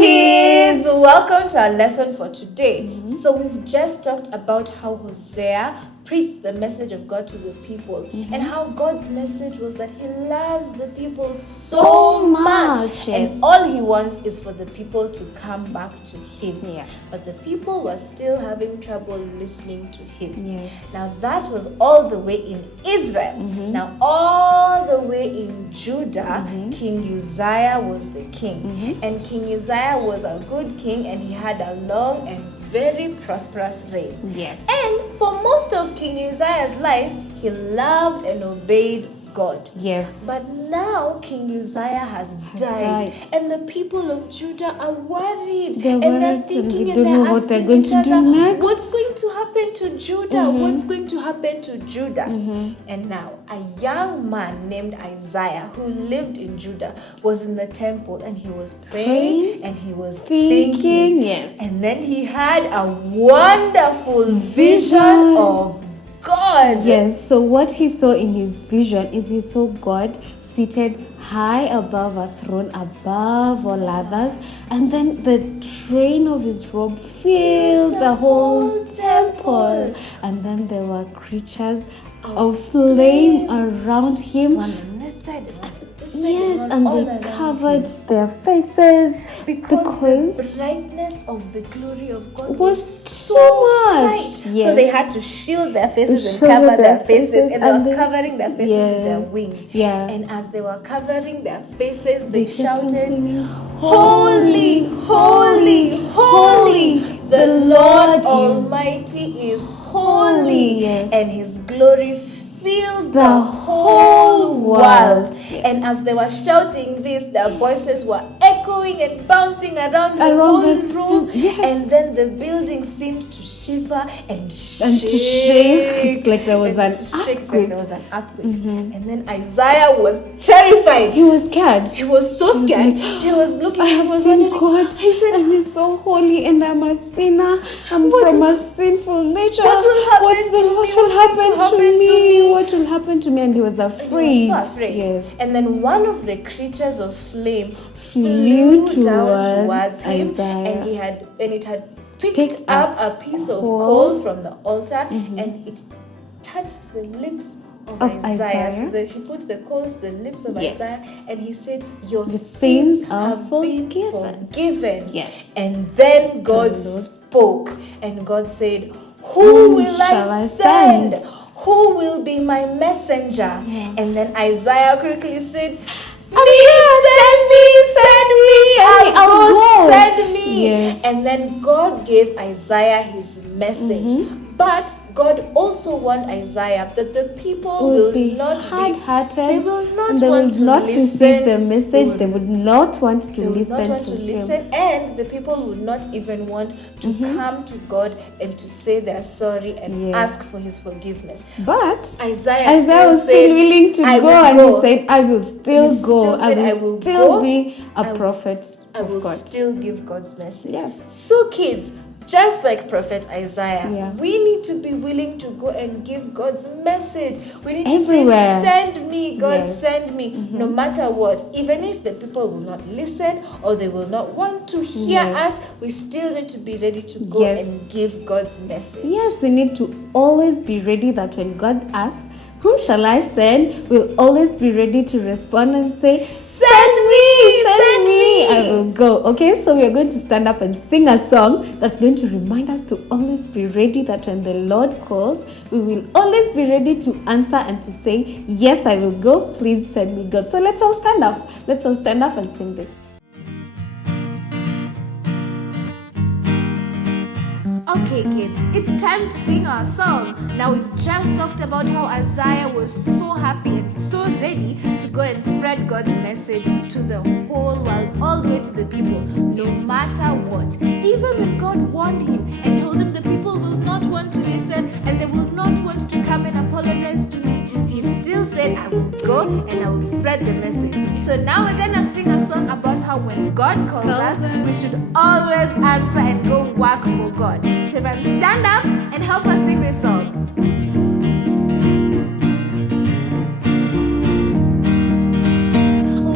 kids! Welcome to our lesson for today. So we've just talked about how Hosea preached the message of God to the people and how God's message was that he loves the people so much and all he wants is for the people to come back to him. But the people were still having trouble listening to him. Now that was all the way in Israel. Now all the way in Judah, King Uzziah was the king. And King Uzziah was a good king and he had a long and very prosperous reign. And for most of King Uzziah's life, he loved and obeyed God. But now King Uzziah has died and the people of Judah are worried. They're thinking and they're asking each other, what's going to happen to Judah? What's going to happen to Judah? And now a young man named Isaiah who lived in Judah was in the temple and he was praying and he was thinking. And then he had a wonderful vision of God. So what he saw in his vision is he saw God seated high above a throne, above all others, and then the train of his robe filled the whole temple. And then there were creatures of flame around him. One on this side and one on this side. And they covered their faces because the brightness of the glory of God was so much. So they had to shield their faces and cover their faces, and they were covering their faces with their wings. And as they were covering their faces, they shouted, "Holy, holy, holy! The Lord Almighty is holy, and his glory fills the whole world." And as they were shouting this, their voices were echoing and bouncing around the whole room. And then the building seemed to shiver and shake. It's like there was an earthquake. And then Isaiah was terrified. He was scared. He was so scared. He was looking. I have seen God. He said, and he's so holy, and I'm a sinner. I'm from a sinful nature. What will happen to me? What will happen to me? What will happen to me? And he was afraid. He was so afraid. And then one of the creatures of flame flew down towards him, Isaiah. and it had picked up a piece of coal from the altar, and it touched the lips of Isaiah. So he put the coal to the lips of Isaiah, and he said, "Your sins have been forgiven." And then God spoke, and God said, "Who will I send? Who will be my messenger?" And then Isaiah quickly said, Send me. And then God gave Isaiah his message. But God also warned Isaiah that the people will not hard-hearted. They will not want to receive the message. They would not want to listen to him. And the people would not even want to come to God and to say they're sorry and ask for his forgiveness. But Isaiah was still willing to go, and he said, "I will still go. I will still be a prophet I will of God. still give God's message." So kids, just like Prophet Isaiah, we need to be willing to go and give God's message. We need to say, "Send me, God, send me," no matter what. Even if the people will not listen or they will not want to hear us, we still need to be ready to go and give God's message. We need to always be ready that when God asks, "Whom shall I send?" we'll always be ready to respond and say, "Send me, I will go." Okay, so we are going to stand up and sing a song that's going to remind us to always be ready that when the Lord calls, we will always be ready to answer and to say, "Yes, I will go. Please send me, God." So let's all stand up. Let's all stand up and sing this. Okay, kids, it's time to sing our song. Now, we've just talked about how Isaiah was so happy and so ready to go and spread God's message to the whole world, all the way to the people, no matter what. Even when God warned him and told him the people will not want to listen and they will not want to come and apologize to me, he still said, "I will go and I will spread the message." So now we're gonna sing a song about how when God calls us, we should always answer and go work for God. So everyone stand up and help us sing this song.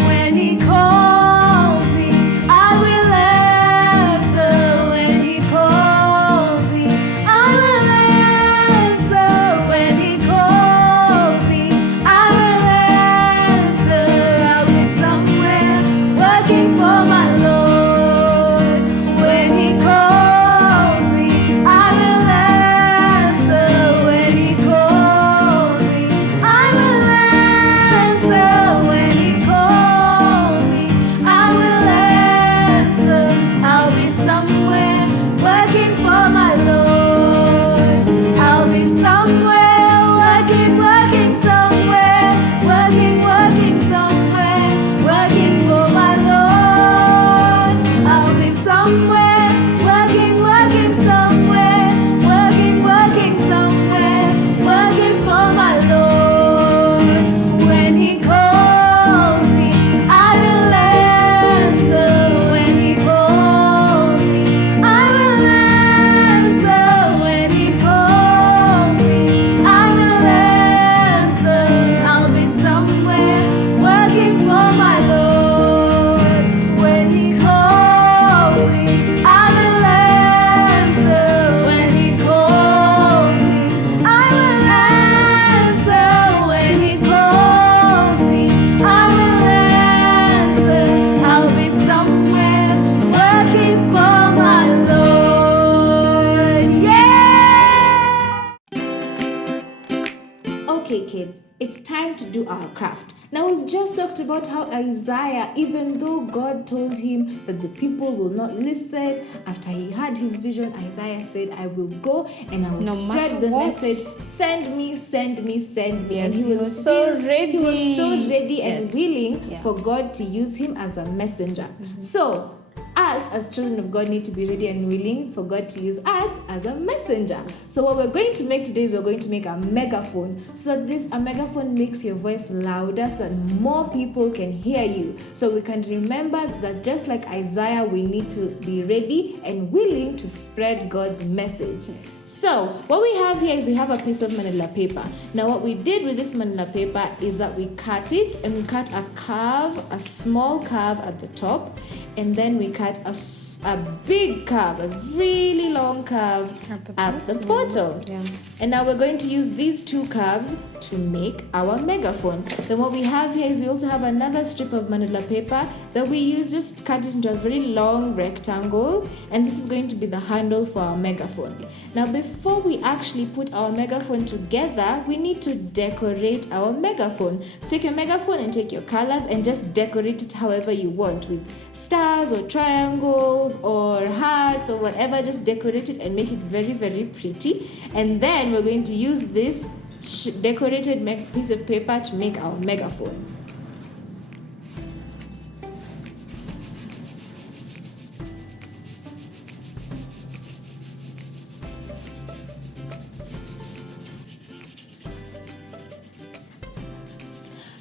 When he calls me, I will answer. time to do our craft. Now, we've just talked about how Isaiah, even though God told him that the people will not listen, after he had his vision, Isaiah said, I will go and I will spread the message. Send me, send me, send me. Yes, and he was so ready. He was so ready and Yes. willing for God to use him as a messenger. So, us as children of God need to be ready and willing for God to use us as a messenger. So what we're going to make today is we're going to make a megaphone, so that a megaphone makes your voice louder so that more people can hear you. So we can remember that just like Isaiah, we need to be ready and willing to spread God's message. So what we have here is we have a piece of manila paper. Now what we did with this manila paper is that we cut it, and we cut a curve, a small curve at the top, and then we cut a big curve, a really long curve at the bottom. Yeah. And now we're going to use these two curves to make our megaphone. Then what we have here is we also have another strip of manila paper that we use, just cut it into a very long rectangle, and this is going to be the handle for our megaphone. Now before we actually put our megaphone together, we need to decorate our megaphone. So take your megaphone and take your colors and just decorate it however you want, with stars or triangles or hearts or whatever. Just decorate it and make it very, very pretty. And then we're going to use this decorated piece of paper to make our megaphone.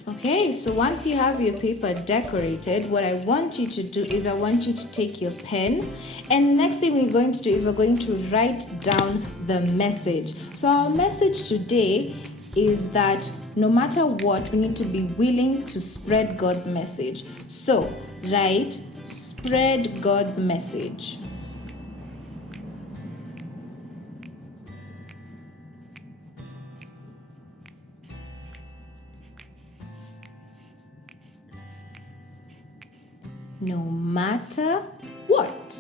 Okay, so once you have your paper decorated, what I want you to do is I want you to take your pen, and the next thing we're going to do is we're going to write down the message. So our message today is that no matter what, we need to be willing to spread God's message. So write, spread God's message. No matter what.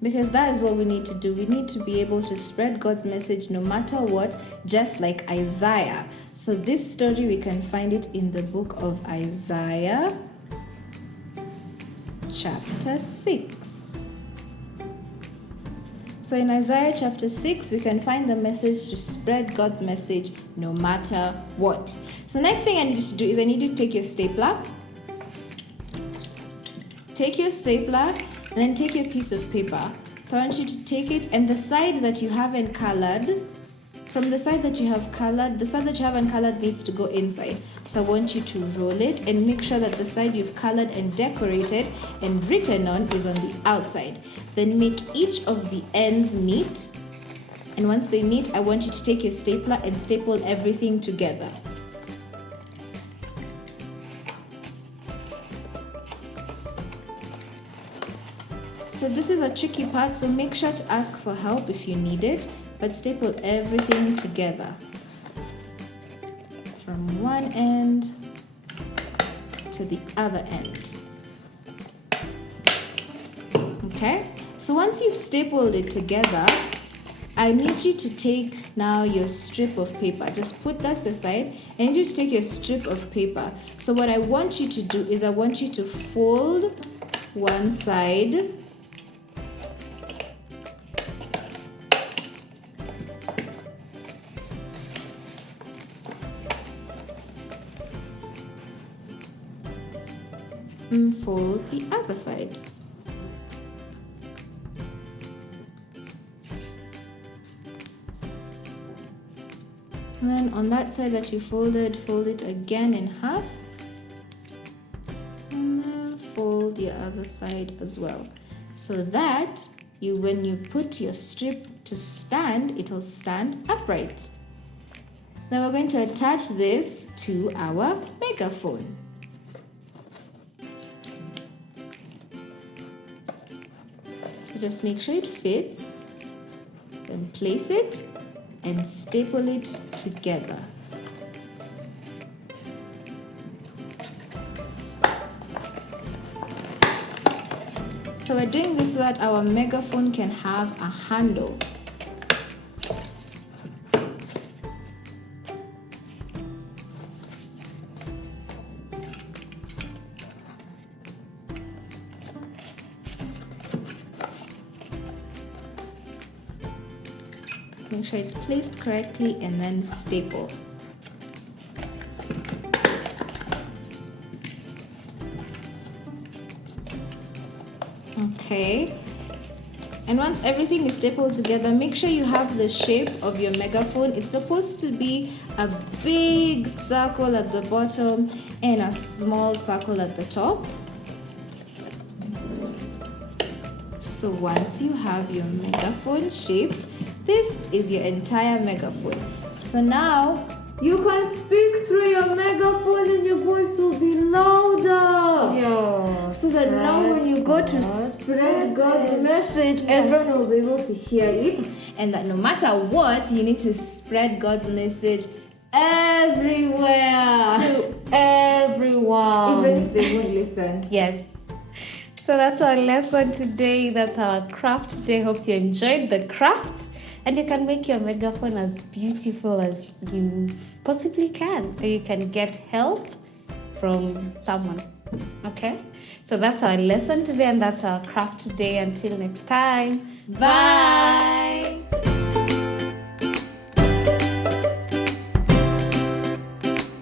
Because that is what we need to do. We need to be able to spread God's message no matter what, just like Isaiah. So this story, we can find it in the book of Isaiah, chapter 6. So in Isaiah chapter 6, we can find the message to spread God's message no matter what. So the next thing I need you to do is I need you to take your stapler. Take your stapler and then take your piece of paper. So I want you to take it, and the side that you haven't colored, from the side that you have colored, the side that you haven't colored needs to go inside. So I want you to roll it and make sure that the side you've colored and decorated and written on is on the outside. Then make each of the ends meet. And once they meet, I want you to take your stapler and staple everything together. So this is a tricky part, so make sure to ask for help if you need it, but staple everything together from one end to the other end. Okay, so once you've stapled it together, I need you to take now your strip of paper. Just put that aside. I need you to take your strip of paper. So what I want you to do is I want you to fold one side, and fold the other side. And then on that side that you folded, fold it again in half. And then fold the other side as well. So that when you put your strip to stand, it'll stand upright. Now we're going to attach this to our megaphone. Just make sure it fits, then place it and staple it together. So we're doing this so that our megaphone can have a handle. Make sure it's placed correctly and then staple. Okay. And once everything is stapled together, make sure you have the shape of your megaphone. It's supposed to be a big circle at the bottom and a small circle at the top. So once you have your megaphone shaped, this is your entire megaphone. So now you can speak through your megaphone and your voice will be louder. So that now when you go to spread God's message, everyone will be able to hear it. And that no matter what, you need to spread God's message everywhere. To everyone. Even if they won't listen. Yes. So that's our lesson today. That's our craft today. Hope you enjoyed the craft. And you can make your megaphone as beautiful as you possibly can. Or you can get help from someone. Okay? So that's our lesson today and that's our craft today. Until next time. Bye.